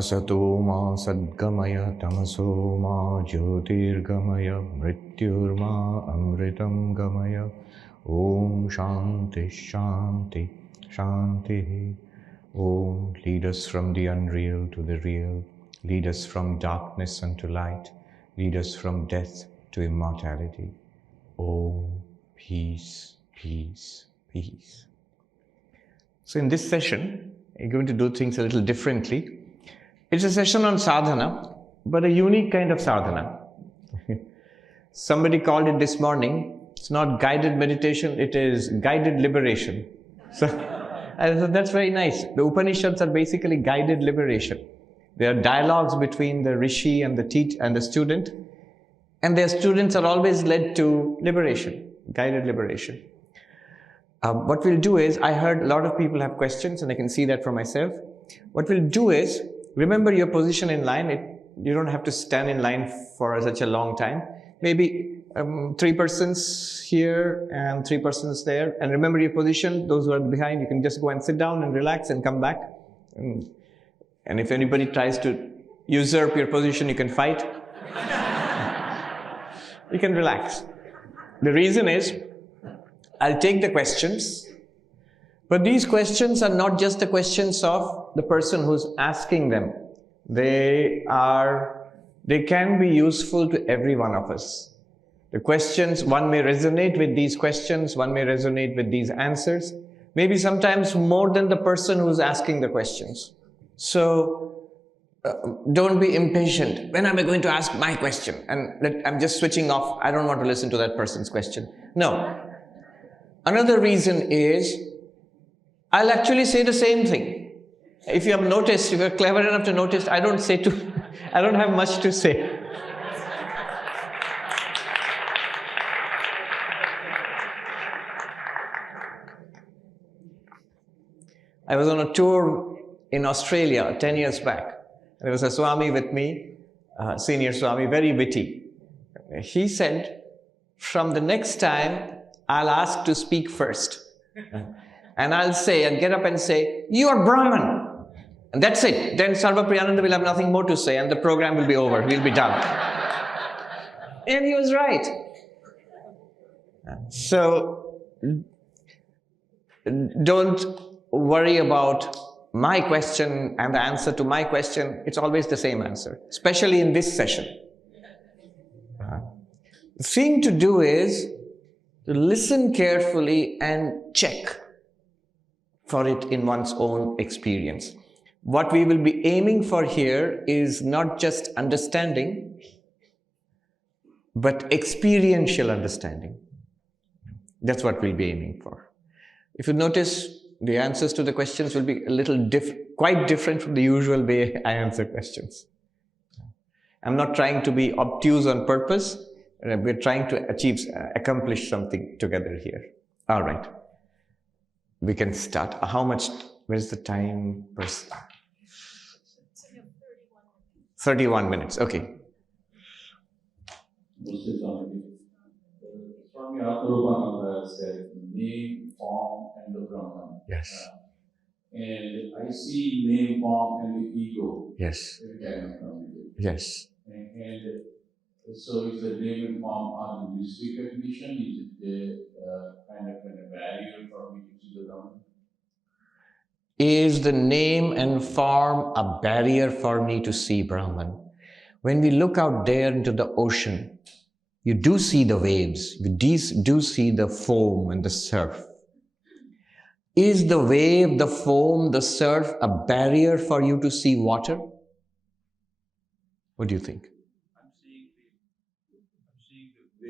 Asato ma sadgamaya tamaso ma jyotirgamaya mrityurma amritam gamaya. Om Shanti Shanti Shanti. Om, lead us from the unreal to the real. Lead us from darkness unto light. Lead us from death to immortality. Om, peace, peace, peace. So in this session, we're going to do things a little differently. It's a session on sadhana, but a unique kind of sadhana. Somebody called it this morning, it's not guided meditation, it is guided liberation. So that's very nice. The Upanishads are basically guided liberation. They are dialogues between the rishi and the student, and their students are always led to liberation, guided liberation. What we'll do is, I heard a lot of people have questions, and I can see that for myself. What we'll do is, remember your position in line. You don't have to stand in line for such a long time. Maybe 3 persons here and 3 persons there. And remember your position. Those who are behind, you can just go and sit down and relax and come back. And if anybody tries to usurp your position, you can fight. You can relax. The reason is, I'll take the questions, but these questions are not just the questions of the person who's asking them. They can be useful to every one of us. The questions, one may resonate with these questions, one may resonate with these answers, maybe sometimes more than the person who's asking the questions. So don't be impatient. When am I going to ask my question? And I'm just switching off. I don't want to listen to that person's question. No. Another reason is, I'll actually say the same thing. If you have noticed, if you're clever enough to notice, I don't have much to say. I was on a tour in Australia 10 years back. There was a Swami with me, senior Swami, very witty. He said, from the next time, I'll ask to speak first. And I'll get up and say, you are Brahman. And that's it. Then Sarvapriyananda will have nothing more to say and the program will be over. We'll be done. And he was right. So, don't worry about my question and the answer to my question. It's always the same answer, especially in this session. The thing to do is to listen carefully and check for it in one's own experience. What we will be aiming for here is not just understanding, but experiential understanding. That's what we'll be aiming for. If you notice, the answers to the questions will be a little quite different from the usual way I answer questions. I'm not trying to be obtuse on purpose. We're trying to accomplish something together here. All right. We can start. Where's the time? 31 minutes. Okay. Swami Sarvapriyananda said, name, form, and the Brahman. Yes. And I see name, form, and the ego. Yes. Yes. And so is the name and form are the mystic recognition? Is it kind of a barrier for me to see the Brahman? Is the name and form a barrier for me to see Brahman? When we look out there into the ocean, you do see the waves, you do see the foam and the surf. Is the wave, the foam, the surf a barrier for you to see water? What do you think?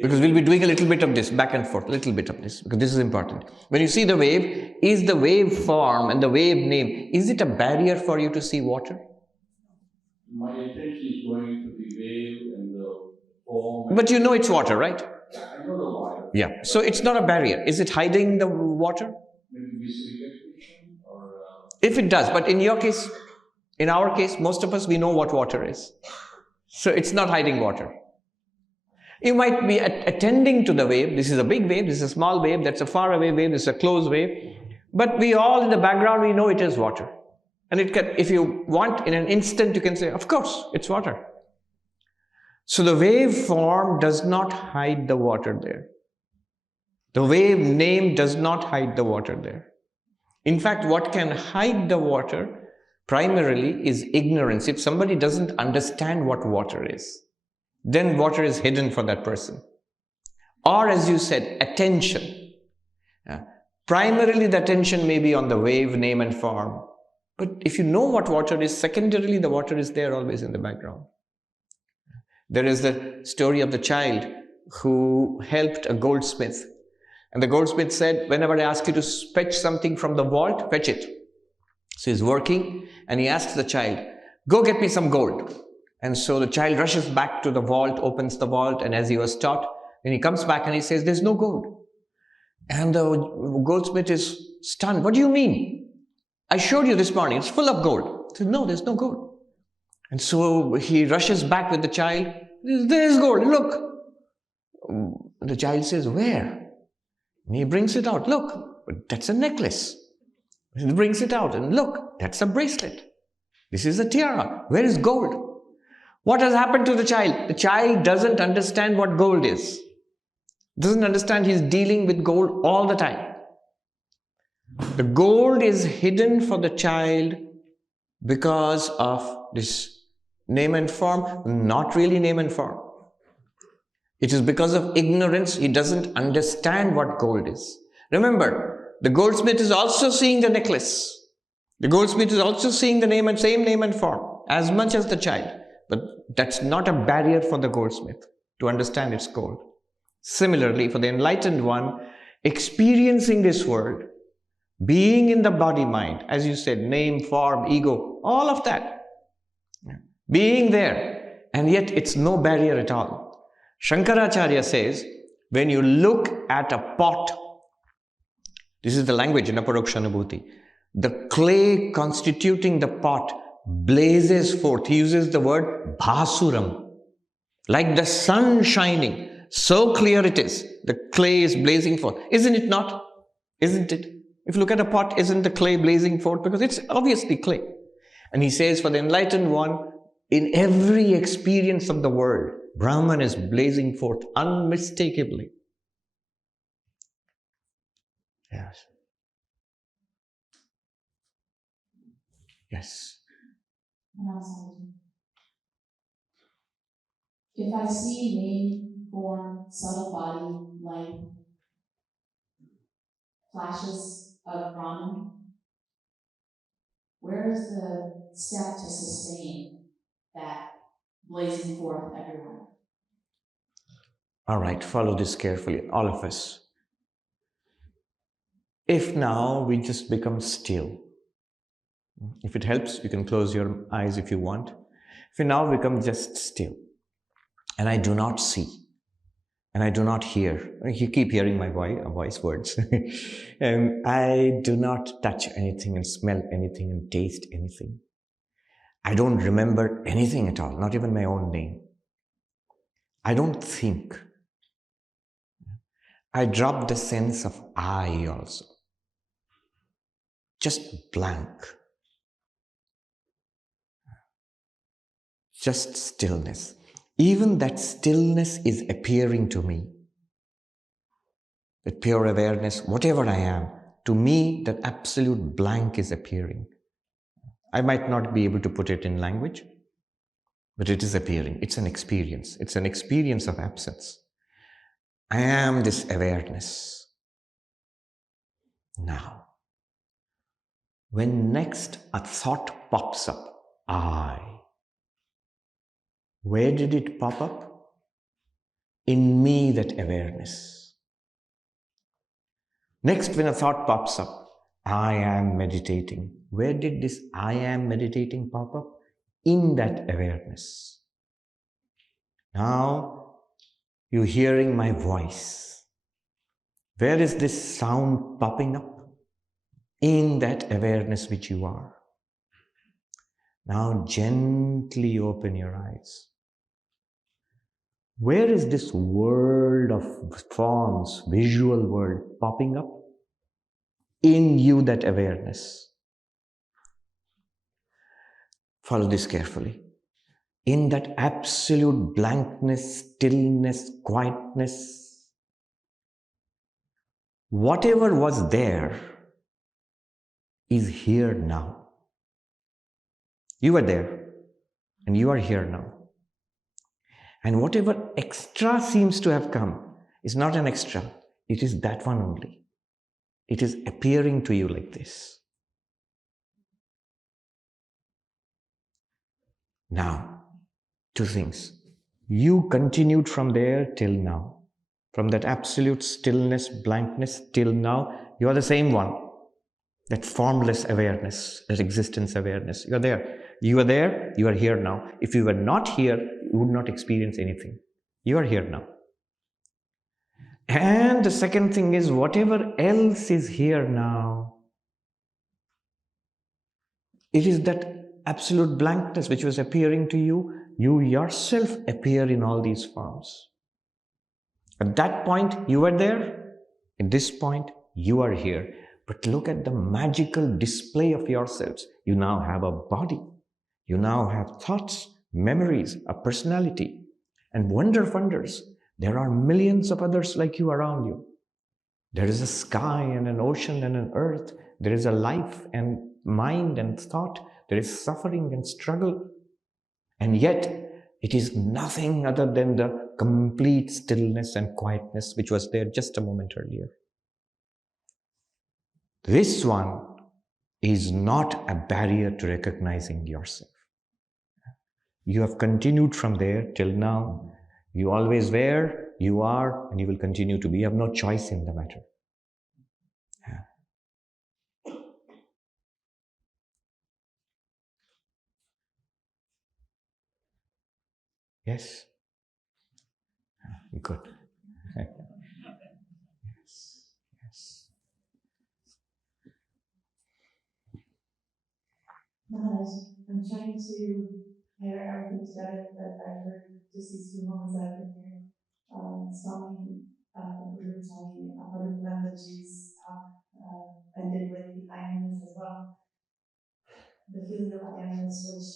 Because we'll be doing a little bit of this, back and forth, a little bit of this, because this is important. When you see the wave, is the wave form and the wave name, is it a barrier for you to see water? My attention is going to the wave and the foam. But you know it's water, right? Yeah, I know the water. Yeah, so it's not a barrier. Is it hiding the water? Maybe recognition or... If it does, but in our case, most of us, we know what water is. So it's not hiding water. You might be attending to the wave. This is a big wave, this is a small wave, that's a far away wave, this is a close wave. But we all in the background, we know it is water. And it can, if you want, in an instant, you can say, of course, it's water. So the wave form does not hide the water there. The wave name does not hide the water there. In fact, what can hide the water primarily is ignorance. If somebody doesn't understand what water is, then water is hidden for that person. Or as you said, attention. Primarily the attention may be on the wave, name and form. But if you know what water is, secondarily the water is there always in the background. There is the story of the child who helped a goldsmith. And the goldsmith said, whenever I ask you to fetch something from the vault, fetch it. So he's working and he asks the child, go get me some gold. And so the child rushes back to the vault, opens the vault, and as he was taught, then he comes back and he says, there's no gold. And the goldsmith is stunned. What do you mean? I showed you this morning, it's full of gold. He said, no, there's no gold. And so he rushes back with the child. There's gold, look. The child says, where? And he brings it out. Look, that's a necklace. He brings it out and look, that's a bracelet. This is a tiara. Where is gold? What has happened to the child? The child doesn't understand what gold is. Doesn't understand he's dealing with gold all the time. The gold is hidden for the child because of this name and form, not really name and form. It is because of ignorance, he doesn't understand what gold is. Remember, the goldsmith is also seeing the necklace. The goldsmith is also seeing the name and same name and form as much as the child. But that's not a barrier for the goldsmith to understand it's gold. Similarly, for the enlightened one, experiencing this world, being in the body-mind, as you said, name, form, ego, all of that, being there, and yet it's no barrier at all. Shankaracharya says, when you look at a pot, this is the language in Aparokshanubhuti, the clay constituting the pot blazes forth. He uses the word bhasuram, like the sun shining. So clear it is. The clay is blazing forth. Isn't it not? Isn't it? If you look at a pot, isn't the clay blazing forth? Because it's obviously clay. And he says, for the enlightened one, in every experience of the world, Brahman is blazing forth unmistakably. Yes. Yes. If I see name, form, subtle body, light, flashes of Brahman, where is the step to sustain that blazing forth everywhere? All right, follow this carefully, all of us. If now we just become still, if it helps, you can close your eyes if you want. If we now become just still, and I do not see, and I do not hear, you keep hearing my voice words, and I do not touch anything and smell anything and taste anything. I don't remember anything at all, not even my own name. I don't think. I drop the sense of I also. Just blank. Just stillness. Even that stillness is appearing to me. That pure awareness, whatever I am, to me that absolute blank is appearing. I might not be able to put it in language, but it is appearing. It's an experience. It's an experience of absence. I am this awareness. Now, when next a thought pops up, I. Where did it pop up? In me, that awareness. Next, when a thought pops up, I am meditating. Where did this I am meditating pop up? In that awareness. Now, you're hearing my voice. Where is this sound popping up? In that awareness which you are. Now, gently open your eyes. Where is this world of forms, visual world popping up? In you, that awareness. Follow this carefully. In that absolute blankness, stillness, quietness, whatever was there is here now. You were there and you are here now. And whatever extra seems to have come is not an extra. It is that one only. It is appearing to you like this. Now, two things. You continued from there till now. From that absolute stillness, blankness till now, you are the same one. That formless awareness, that existence awareness. You are there. You are there, you are here now. If you were not here, you would not experience anything. You are here now. And the second thing is, whatever else is here now, it is that absolute blankness which was appearing to you. You yourself appear in all these forms. At that point, you were there. At this point, you are here. But look at the magical display of yourselves. You now have a body. You now have thoughts, memories, a personality. And wonder of wonders, there are millions of others like you around you. There is a sky and an ocean and an earth. There is a life and mind and thought. There is suffering and struggle. And yet, it is nothing other than the complete stillness and quietness which was there just a moment earlier. This one is not a barrier to recognizing yourself. You have continued from there till now. You always were, you are, and you will continue to be. You have no choice in the matter. Yes? Good. Yes. Yes. Maharaj, I'm trying to pair everything together that I heard just these few moments that I've been here. Swami Sarvapriyananda Ji's talk ended with the I amness as well. The feeling of I amness, which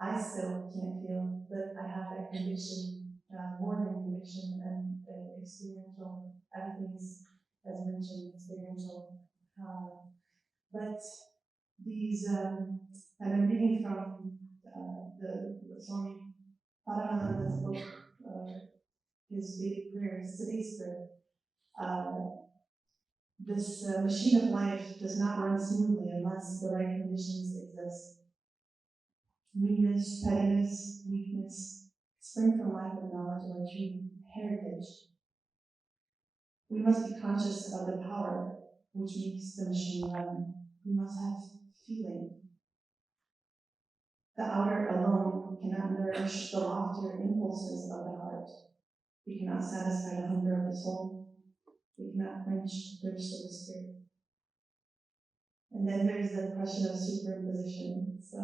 I still can't feel, but I have that conviction, more than conviction, and experiential. Everything is, as mentioned, experiential. But these, and I'm reading from the Swami Paramananda's book, his Vedic prayers, today's prayer. This machine of life does not run smoothly unless the right conditions exist. Meanness, pettiness, weakness spring from lack of knowledge of our true heritage. We must be conscious of the power which makes the machine run. We must have feeling. The outer alone cannot nourish the loftier impulses of the heart. It cannot satisfy the hunger of the soul. It cannot quench the thirst of the spirit. And then there's the question of superimposition. So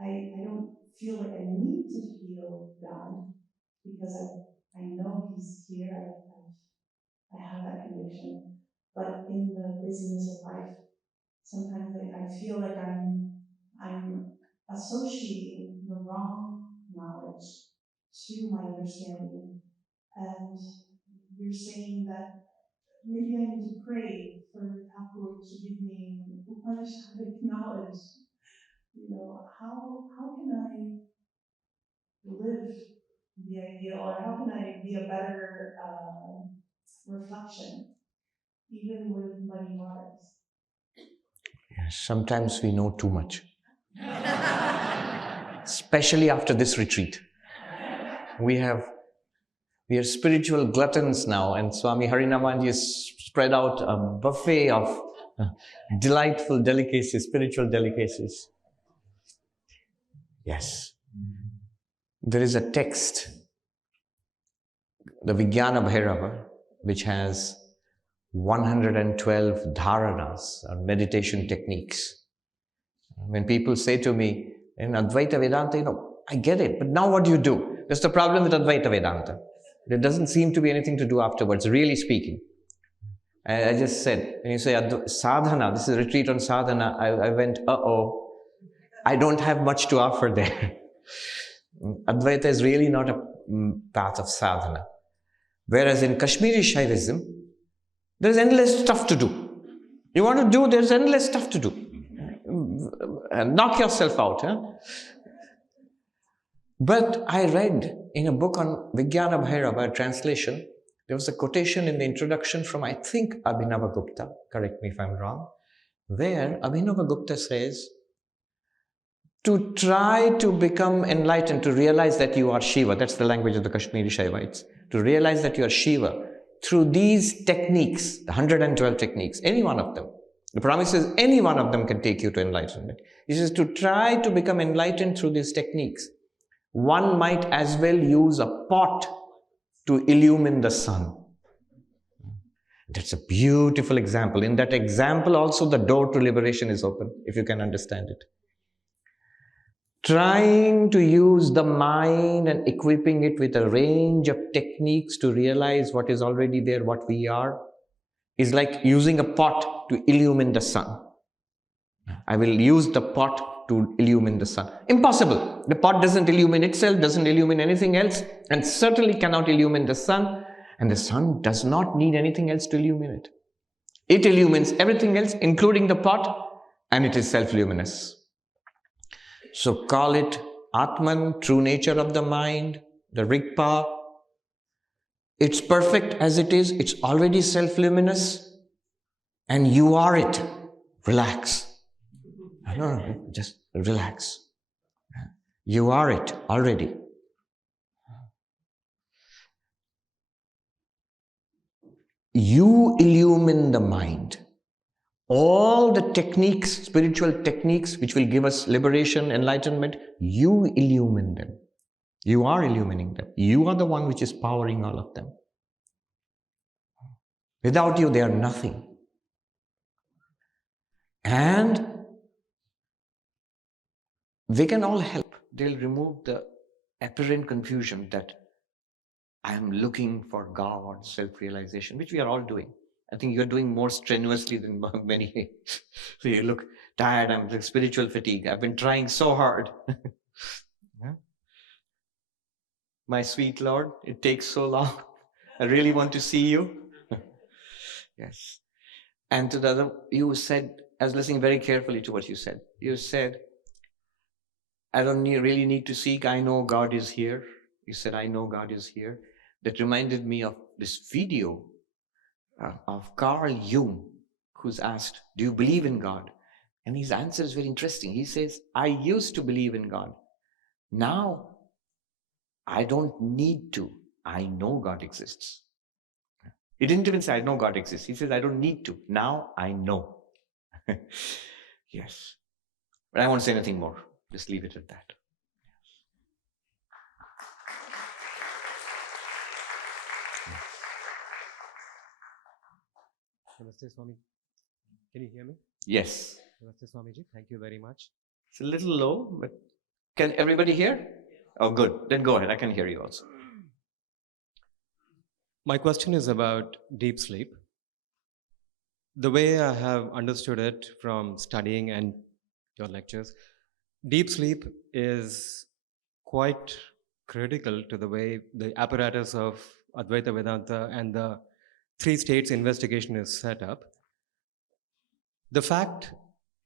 I don't feel like I need to feel God because I know He's here. I have that conviction. But in the busyness of life, sometimes I feel like I'm associating the wrong knowledge to my understanding. And you're saying that maybe I need to pray for Thakur to give me Upanishadic knowledge. You know, how can I live the ideal, or how can I be a better reflection, even with muddy waters? Yes, sometimes we know too much. Especially after this retreat. We are spiritual gluttons now, and Swami Harinamanji has spread out a buffet of delightful delicacies, spiritual delicacies. Yes. There is a text, the Vijnana Bhairava, which has 112 dharanas, or meditation techniques. When people say to me, in Advaita Vedanta, I get it, but now what do you do? That's the problem with Advaita Vedanta. There doesn't seem to be anything to do afterwards, really speaking. I just said, when you say sadhana, this is a retreat on sadhana, I went, uh-oh. I don't have much to offer there. Advaita is really not a path of sadhana. Whereas in Kashmiri Shaivism, there's endless stuff to do. You want to do, there's endless stuff to do. Knock yourself out. Huh? But I read in a book on Vijnana Bhairava, a translation, there was a quotation in the introduction from, I think, Abhinavagupta, correct me if I'm wrong, where Abhinavagupta says, to try to become enlightened, to realize that you are Shiva, that's the language of the Kashmiri Shaivites, to realize that you are Shiva, through these techniques, the 112 techniques, any one of them, the promise is any one of them can take you to enlightenment. He says to try to become enlightened through these techniques, one might as well use a pot to illumine the sun. That's a beautiful example. In that example also the door to liberation is open, if you can understand it. Trying to use the mind and equipping it with a range of techniques to realize what is already there, what we are, is like using a pot to illumine the sun. I will use the pot to illumine the sun. Impossible. The pot doesn't illumine itself, doesn't illumine anything else, and certainly cannot illumine the sun. And the sun does not need anything else to illumine it. It illumines everything else, including the pot, and it is self-luminous. So call it Atman, true nature of the mind, the Rigpa. It's perfect as it is. It's already self-luminous. And you are it. Relax. No, just relax. You are it already. You illumine the mind. All the techniques, spiritual techniques, which will give us liberation, enlightenment, you illumine them. You are illumining them. You are the one which is powering all of them. Without you, they are nothing. And they can all help. They'll remove the apparent confusion that I am looking for God, self-realization, which we are all doing. I think you're doing more strenuously than many. So you look tired, I'm like spiritual fatigue. I've been trying so hard. Yeah. My sweet Lord, it takes so long. I really want to see you. Yes. And to the other, you said, I was listening very carefully to what you said. You said, I don't really need to seek, I know God is here. You said, I know God is here. That reminded me of this video of Carl Jung, who's asked, do you believe in God? And his answer is very interesting. He says, I used to believe in God. Now, I don't need to. I know God exists. He didn't even say, I know God exists. He says, I don't need to. Now, I know. Yes. But I won't say anything more. Just leave it at that. Namaste, Swami. Can you hear me? Yes. Namaste, Swamiji. Thank you very much. It's a little low, but can everybody hear? Oh, good. Then go ahead. I can hear you also. My question is about deep sleep. The way I have understood it from studying and your lectures, deep sleep is quite critical to the way the apparatus of Advaita Vedanta and the three states investigation is set up. The fact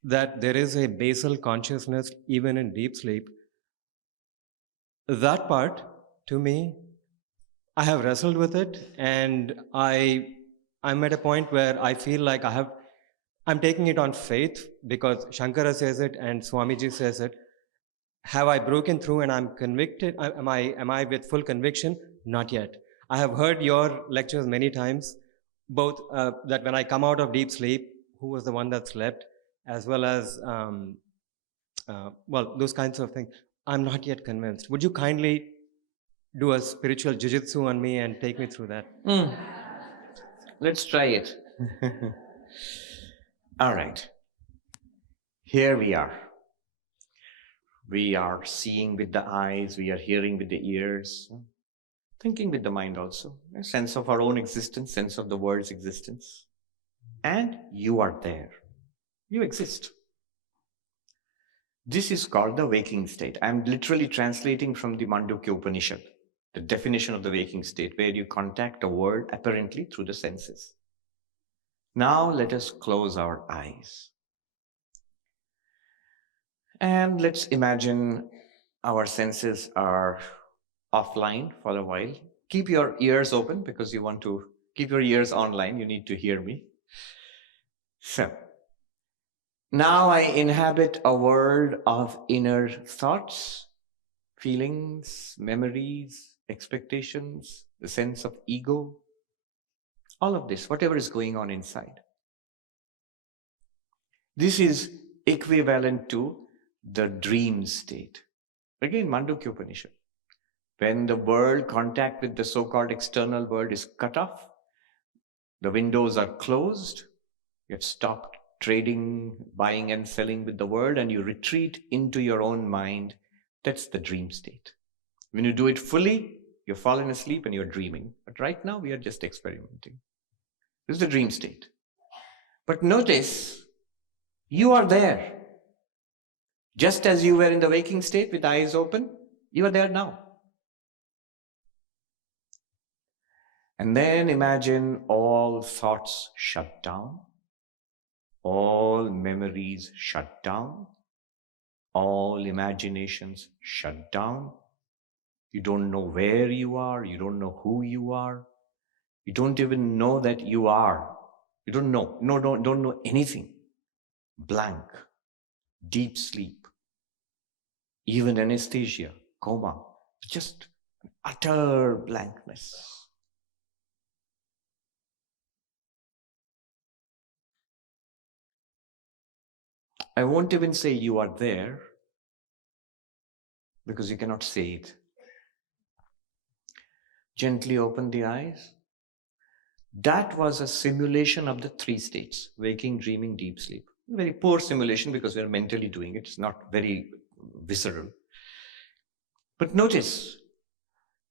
that there is a basal consciousness even in deep sleep, that part, to me, I have wrestled with it, and I'm at a point where I feel like I'm taking it on faith because Shankara says it and Swamiji says it. Have I broken through and I'm convicted? Am I with full conviction? Not yet. I have heard your lectures many times, both that when I come out of deep sleep, who was the one that slept, as well as, those kinds of things. I'm not yet convinced. Would you kindly do a spiritual jiu-jitsu on me and take me through that? Let's try it. All right. Here we are. We are seeing with the eyes, we are hearing with the ears, thinking with the mind also. A sense of our own existence, sense of the world's existence. And you are there. You exist. This is called the waking state. I'm literally translating from the Mandukya Upanishad, the definition of the waking state, where you contact the world apparently through the senses. Now let us close our eyes. And let's imagine our senses are offline for a while. Keep your ears open because you want to keep your ears online. You need to hear me. So, now I inhabit a world of inner thoughts, feelings, memories, expectations, the sense of ego, all of this, whatever is going on inside. This is equivalent to the dream state. Again, Mandukya Upanishad. When the world, contact with the so-called external world is cut off, the windows are closed, you have stopped trading, buying and selling with the world, and you retreat into your own mind. That's the dream state. When you do it fully, you've fallen asleep and you're dreaming. But right now, we are just experimenting. This is the dream state. But notice, you are there. Just as you were in the waking state with eyes open, you are there now. And then imagine all thoughts shut down, all memories shut down, all imaginations shut down. You don't know where you are, you don't know who you are, you don't even know that you are. You don't know, don't know anything. Blank, deep sleep, even anesthesia, coma, just utter blankness. I won't even say you are there because you cannot say it. Gently open the eyes. That was a simulation of the three states: waking, dreaming, deep sleep. Very poor simulation because we're mentally doing it. It's not very visceral. But notice,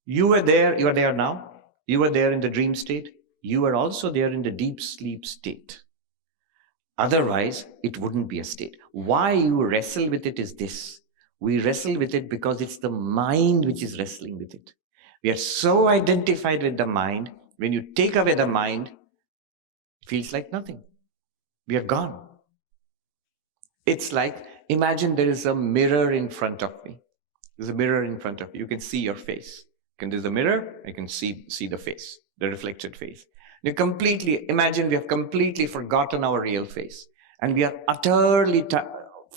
you are there now. You are there in the dream state. You are also there in the deep sleep state. Otherwise, it wouldn't be a state. Why you wrestle with it is this. We wrestle with it because it's the mind which is wrestling with it. We are so identified with the mind. When you take away the mind, it feels like nothing. We are gone. It's like, imagine there is a mirror in front of me. There's a mirror in front of you. You can see your face. There's a mirror, you can see the face, the reflected face. Imagine we have completely forgotten our real face. And we are utterly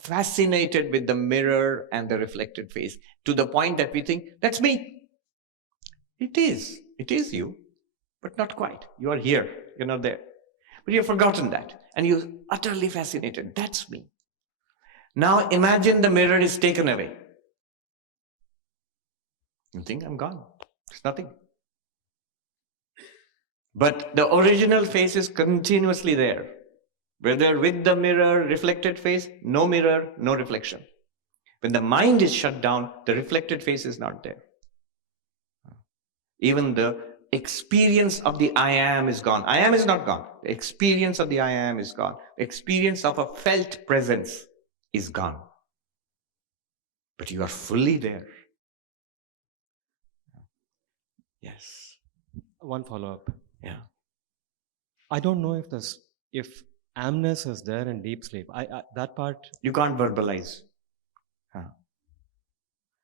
fascinated with the mirror and the reflected face to the point that we think, that's me. It is you, but not quite. You are here, you're not there. But you've forgotten that. And you're utterly fascinated. That's me. Now imagine the mirror is taken away. You think I'm gone. There's nothing. But the original face is continuously there. Whether with the mirror, reflected face, no mirror, no reflection. When the mind is shut down, the reflected face is not there. Even the experience of the I am is gone. I am is not gone. The experience of the I am is gone. The experience of a felt presence is gone. But you are fully there. Yes. One follow-up. Yeah. I don't know if amness is there in deep sleep. That part you can't verbalize.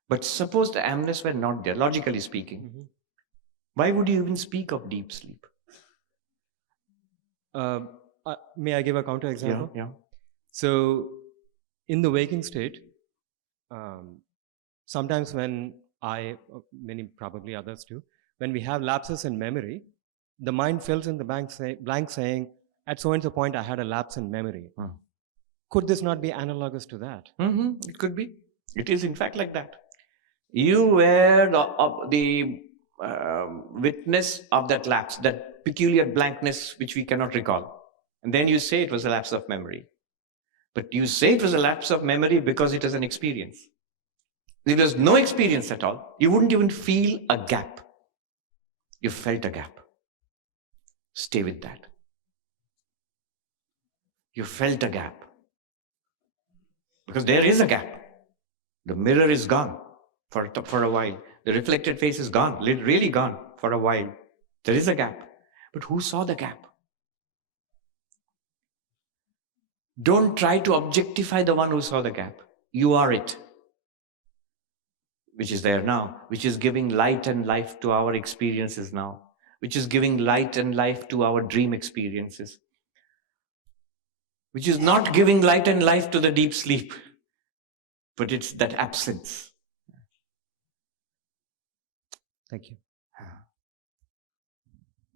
But suppose the amness were not there, logically speaking, why would you even speak of deep sleep? May I give a counter example? Yeah. So, in the waking state, sometimes when many probably others too, when we have lapses in memory, the mind fills in the blank saying, at so and so point I had a lapse in memory. Could this not be analogous to that? It could be. It is in fact like that. You were the witness of that lapse, that peculiar blankness which we cannot recall. And then you say it was a lapse of memory. But you say it was a lapse of memory because it is an experience. If there was no experience at all, you wouldn't even feel a gap. You felt a gap. Stay with that. You felt a gap. Because there is a gap. The mirror is gone for a while. The reflected face is gone, really gone for a while. There is a gap. But who saw the gap? Don't try to objectify the one who saw the gap. You are it, which is there now, which is giving light and life to our experiences now, which is giving light and life to our dream experiences, which is not giving light and life to the deep sleep, but it's that absence. Thank you.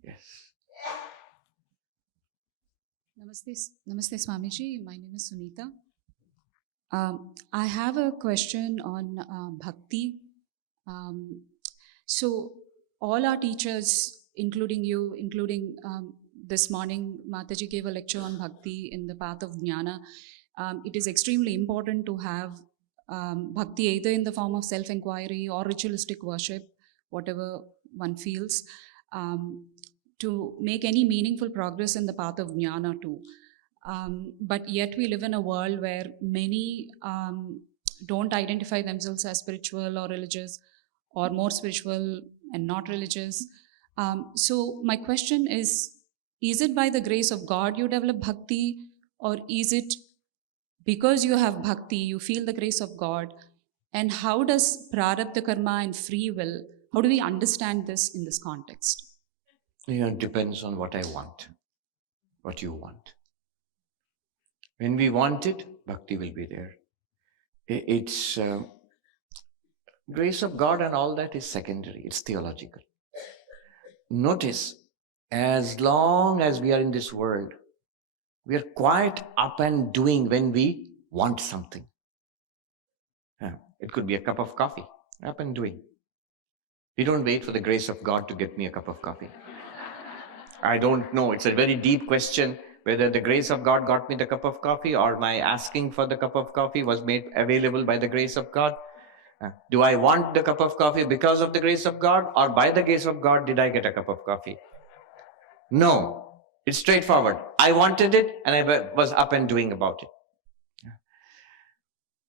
Yes. Namaste Swamiji. My name is Sunita. I have a question on bhakti. So all our teachers, including you, including this morning, Mataji gave a lecture on bhakti in the path of jnana. It is extremely important to have bhakti either in the form of self-inquiry or ritualistic worship, whatever one feels, to make any meaningful progress in the path of jnana too. But yet we live in a world where many don't identify themselves as spiritual or religious, or more spiritual and not religious. So my question is it by the grace of God you develop bhakti, or is it because you have bhakti, you feel the grace of God? And how does prarabdha karma and free will, how do we understand this in this context? It depends on what I want, what you want. When we want it, bhakti will be there. It's grace of God and all that is secondary. It's theological. Notice, as long as we are in this world, we are quite up and doing when we want something. It could be a cup of coffee, up and doing. We don't wait for the grace of God to get me a cup of coffee. I don't know. It's a very deep question whether the grace of God got me the cup of coffee or my asking for the cup of coffee was made available by the grace of God. Do I want the cup of coffee because of the grace of God, or by the grace of God did I get a cup of coffee? No, it's straightforward. I wanted it and I was up and doing about it.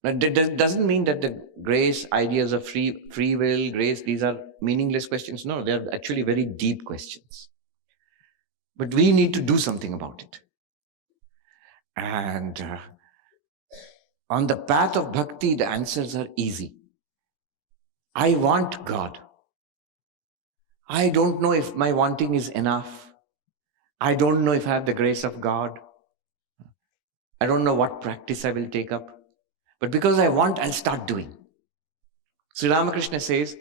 It doesn't mean that the grace, ideas of free will, grace, these are meaningless questions. No, they are actually very deep questions. But we need to do something about it. And on the path of bhakti, the answers are easy. I want God. I don't know if my wanting is enough. I don't know if I have the grace of God. I don't know what practice I will take up. But because I want, I'll start doing. Sri Ramakrishna says,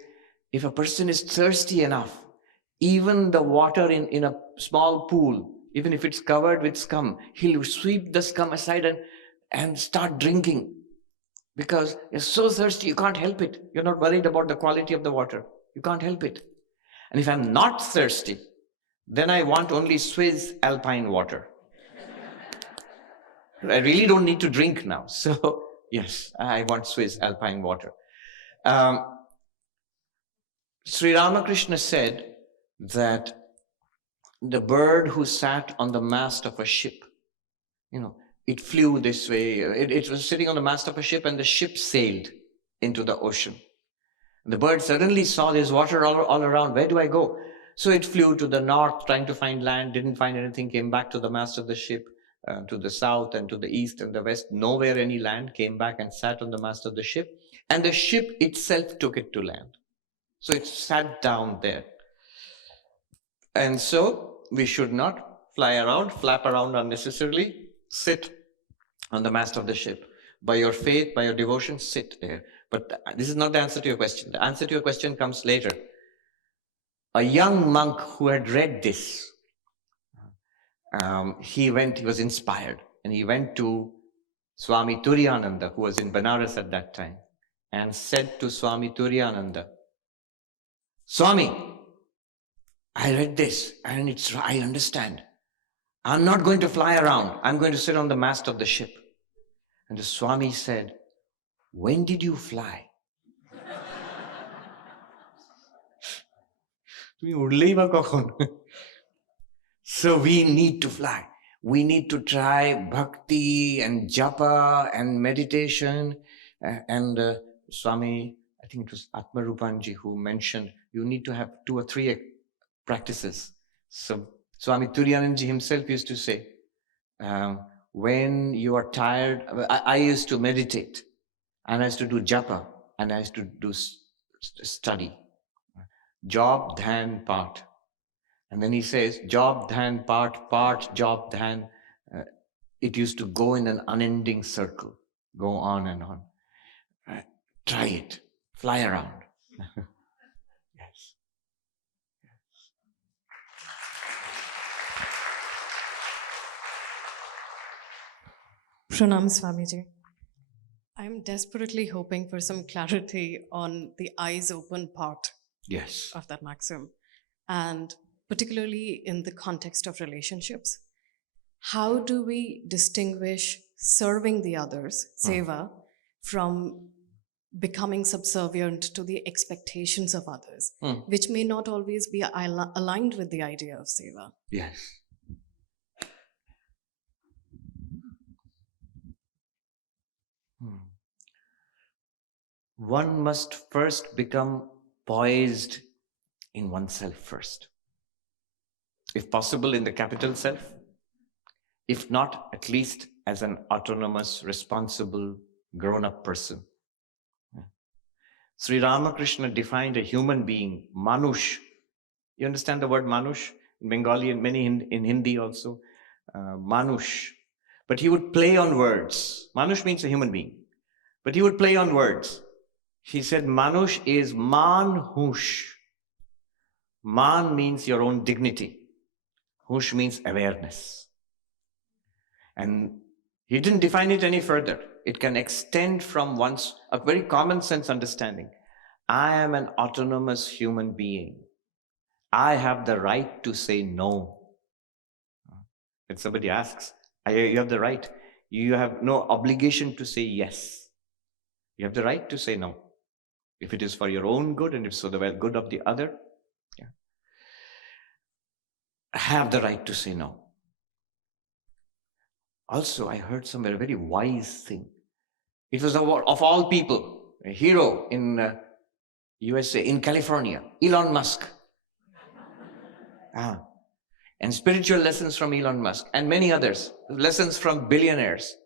if a person is thirsty enough, even the water in a small pool, even if it's covered with scum, he'll sweep the scum aside and start drinking. Because you're so thirsty, you can't help it. You're not worried about the quality of the water. You can't help it. And if I'm not thirsty, then I want only Swiss alpine water. I really don't need to drink now. So, yes, I want Swiss alpine water. Sri Ramakrishna said that the bird who sat on the mast of a ship, it flew this way. It was sitting on the mast of a ship and the ship sailed into the ocean. The bird suddenly saw there's water all around. Where do I go? So it flew to the north trying to find land, didn't find anything, came back to the mast of the ship, to the south and to the east and the west, nowhere any land, came back and sat on the mast of the ship, and the ship itself took it to land. So it sat down there. And so we should not fly around, flap around unnecessarily, sit on the mast of the ship. By your faith, by your devotion, sit there. But this is not the answer to your question. The answer to your question comes later. A young monk who had read this, he was inspired, and he went to Swami Turiyananda, who was in Benares at that time, and said to Swami Turiyananda, Swami, I read this and I understand. I'm not going to fly around. I'm going to sit on the mast of the ship. And the Swami said, when did you fly? So we need to fly. We need to try bhakti and japa and meditation and Swami, I think it was Atmarupanji who mentioned you need to have 2 or 3 practices. So Swami Turiyananji himself used to say, when you are tired, I used to meditate, and I used to do japa, and I used to do study. Job, dhan, part. And then he says, job, dhan, part, job, dhan. It used to go in an unending circle, go on and on. Try it, fly around. Yes. Pranam Swamiji. I'm desperately hoping for some clarity on the eyes open part Yes. of that maxim, and particularly in the context of relationships. How do we distinguish serving the others, seva, from becoming subservient to the expectations of others, which may not always be aligned with the idea of seva? Yes. One must first become poised in oneself first. If possible, in the capital self. If not, at least as an autonomous, responsible, grown-up person. Sri Ramakrishna defined a human being, Manush. You understand the word Manush? In Bengali and many in Hindi also. Manush. But he would play on words. Manush means a human being. But he would play on words. He said Manush is Manhush. Man means your own dignity. Hush means awareness. And he didn't define it any further. It can extend from a very common sense understanding. I am an autonomous human being. I have the right to say no. When somebody asks, you have the right. You have no obligation to say yes. You have the right to say no. If it is for your own good and if it's for the good of the other, have the right to say no. Also, I heard somewhere a very wise thing. It was of all people, a hero in USA, in California, Elon Musk. And spiritual lessons from Elon Musk and many others, lessons from billionaires.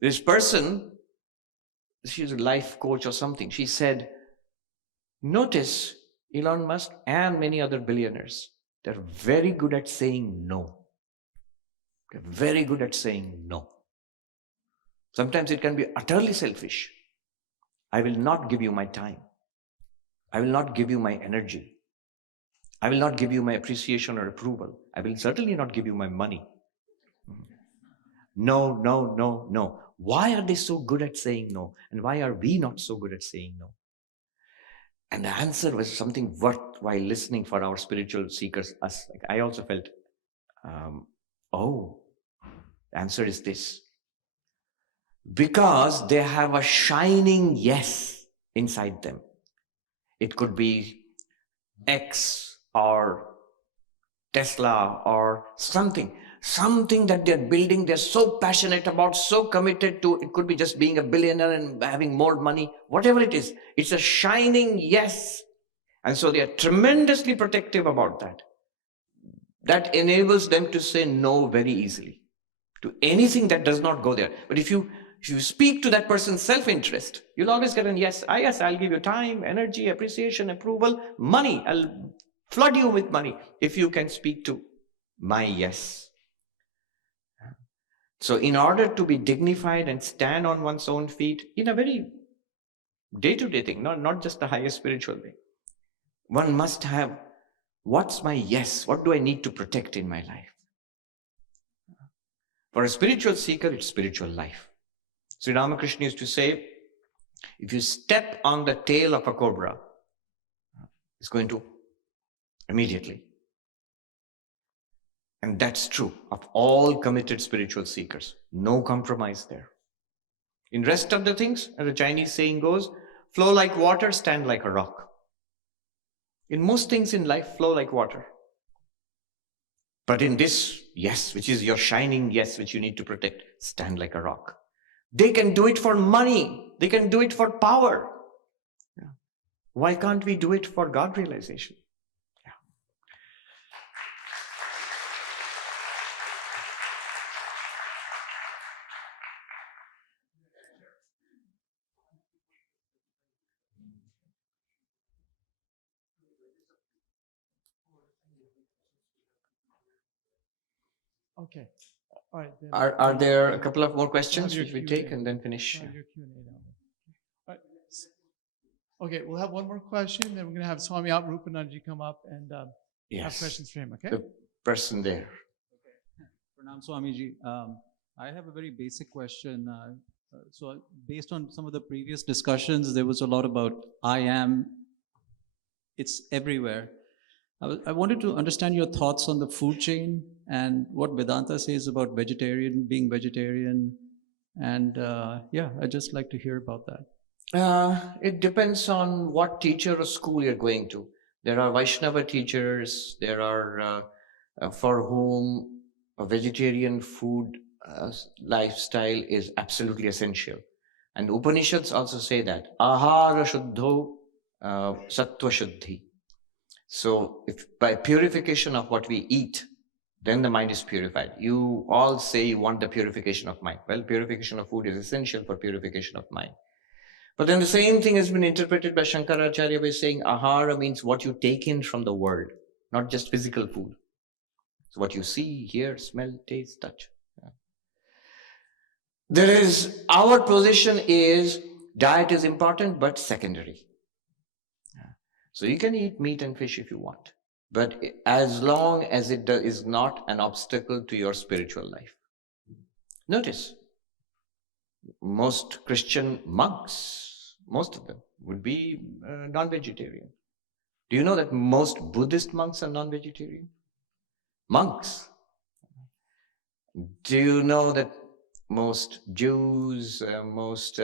This person, she's a life coach or something, she said, notice Elon Musk and many other billionaires, they're very good at saying no. They're very good at saying no. Sometimes it can be utterly selfish. I will not give you my time. I will not give you my energy. I will not give you my appreciation or approval. I will certainly not give you my money. No, no, no, no. Why are they so good at saying no? And why are we not so good at saying no? And the answer was something worthwhile listening for our spiritual seekers, us. Like I also felt, the answer is this. Because they have a shining yes inside them. It could be X or Tesla or something that they're building, they're so passionate about, so committed to. It could be just being a billionaire and having more money, whatever it is. It's a shining yes. And so they are tremendously protective about that. That enables them to say no very easily to anything that does not go there. But if you speak to that person's self-interest, you'll always get an yes. Yes, I'll give you time, energy, appreciation, approval, money. I'll flood you with money if you can speak to my yes. So in order to be dignified and stand on one's own feet in a very day-to-day thing, not just the highest spiritual way, one must have, what's my yes? What do I need to protect in my life? For a spiritual seeker, it's spiritual life. Sri Ramakrishna used to say, if you step on the tail of a cobra, it's going to immediately. And that's true of all committed spiritual seekers. No compromise there. In rest of the things, as the Chinese saying goes, flow like water, stand like a rock. In most things in life, flow like water. But in this yes, which is your shining yes, which you need to protect, stand like a rock. They can do it for money. They can do it for power. Why can't we do it for God realization? Okay. All right. Then, Are there a couple of more questions your which we Q&A. take and then finish? Your Q&A now. All right. Okay, we'll have one more question, then we're going to have Swami Rupananji come up and have Yes. questions for him, okay? The person there. Pranam Swamiji. I have a very basic question. So based on some of the previous discussions, there was a lot about I am. It's everywhere. I wanted to understand your thoughts on the food chain and what Vedanta says about being vegetarian. And yeah, I'd just like to hear about that. It depends on what teacher or school you're going to. There are Vaishnava teachers, there are for whom a vegetarian food lifestyle is absolutely essential. And Upanishads also say that, ahara shuddho sattva shuddhi. So if by purification of what we eat, then the mind is purified. You all say you want the purification of mind. Well, purification of food is essential for purification of mind. But then the same thing has been interpreted by Shankaracharya by saying ahara means what you take in from the world, not just physical food. So what you see, hear, smell, taste, touch. Our position is diet is important, but secondary. So you can eat meat and fish if you want, but as long as it is not an obstacle to your spiritual life. Notice, most Christian monks, most of them would be non-vegetarian. Do you know that most Buddhist monks are non-vegetarian? Monks. Do you know that most Jews, most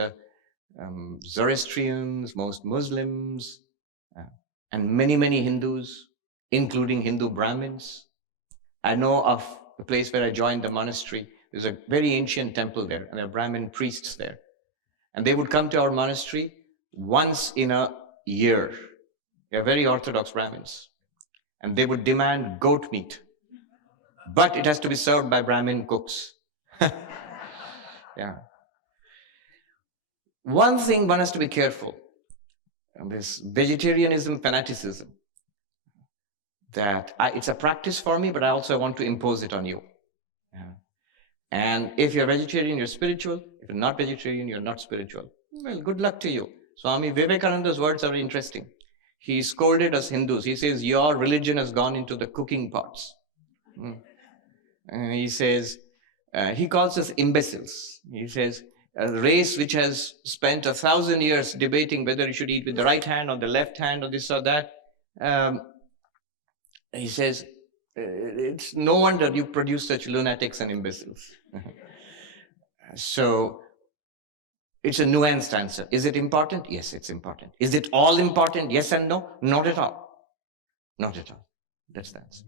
Zoroastrians, most Muslims, and many, many Hindus, including Hindu Brahmins. I know of a place where I joined the monastery. There's a very ancient temple there, and there are Brahmin priests there. And they would come to our monastery once in a year. They're very orthodox Brahmins. And they would demand goat meat. But it has to be served by Brahmin cooks. Yeah. One thing one has to be careful. This vegetarianism fanaticism, that it's a practice for me, but I also want to impose it on you. Yeah. And if you're vegetarian, you're spiritual. If you're not vegetarian, you're not spiritual. Well, good luck to you. Swami Vivekananda's words are interesting. He scolded us Hindus. He says, your religion has gone into the cooking pots. And he says, he calls us imbeciles. He says, a race which has spent 1,000 years debating whether you should eat with the right hand or the left hand or this or that. He says, it's no wonder you produce such lunatics and imbeciles. So it's a nuanced answer. Is it important? Yes, it's important. Is it all important? Yes and no? Not at all. Not at all. That's the answer.